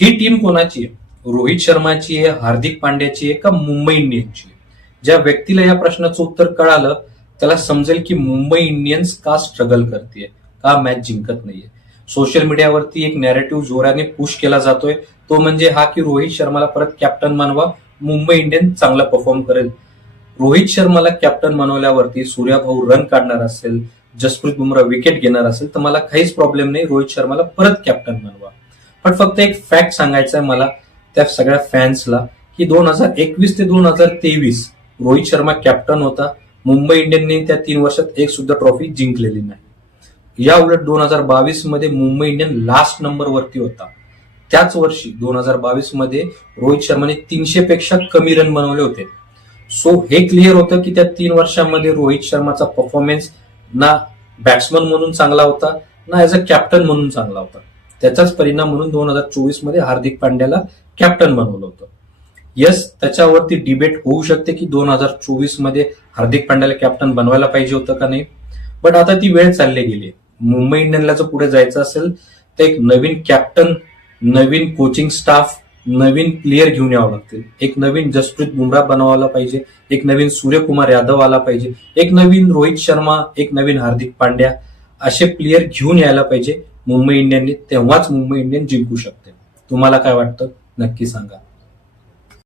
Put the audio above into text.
ही team कोणाची आहे? रोहित शर्माची आहे, हार्दिक पांड्याची आहे का मुंबई इंडियन्सची आहे? ज्या व्यक्तीला या प्रश्नाचं उत्तर कळालं त्याला समजेल की मुंबई इंडियन्स का स्ट्रगल करते, का मॅच जिंकत नाहीये. सोशल मीडियावरती एक नॅरेटिव्ह जोराने पुश केला जातोय, तो म्हणजे हा की रोहित शर्माला परत कॅप्टन बनवा, मुंबई इंडियन्स चांगला परफॉर्म करेल. रोहित शर्माला कॅप्टन बनवल्यावरती सूर्याभाऊ रन काढणार असेल, जसप्रीत बुमराह विकेट घेणार असेल तर मला काहीच प्रॉब्लेम नाही, रोहित शर्माला परत कॅप्टन बनवा. पण फक्त एक फॅक्ट सांगायचं आहे मला त्या सगळ्या फॅन्सला की 2021 ते 2023 रोहित शर्मा कॅप्टन होता. मुंबई इंडियनने त्या 3 वर्षात एक सुद्धा ट्रॉफी जिंकलेली नाही. या उलट 2022 मध्ये मुंबई इंडियन लास्ट नंबर वरती होता. त्याच वर्षी 2022 मध्ये रोहित शर्माने 300 पेक्षा कमी रन बनवले होते. सो हे क्लिअर होतं की त्या 3 वर्षांमध्ये रोहित शर्माचा परफॉर्मन्स ना बॅट्समन म्हणून चांगला होता ना ऍज अ कॅप्टन म्हणून चांगला होता. त्याचाच परिणाम म्हणून 2024 मध्ये हार्दिक पांड्याला कॅप्टन बनवलं होतं. येस, त्याच्यावरती डिबेट होऊ शकते की 2024 मध्ये हार्दिक पांड्याला कॅप्टन बनवायला पाहिजे होतं का नाही, बट आता ती वेळ चालली गेली. मुंबई इंडियनला जर पुढे जायचं असेल तर एक नवीन कॅप्टन, नवीन कोचिंग स्टाफ, नवीन प्लेयर घेऊन यावं लागतील. एक नवीन जसप्रीत बुमराह बनवायला पाहिजे, एक नवीन सूर्यकुमार यादव आला पाहिजे, एक नवीन रोहित शर्मा, एक नवीन हार्दिक पांड्या, असे प्लेयर घेऊन यायला पाहिजे मुंबई इंडियनने. तेव्हाच मुंबई इंडियन जिंकू शकते. तुम्हाला काय वाटतं नक्की सांगा.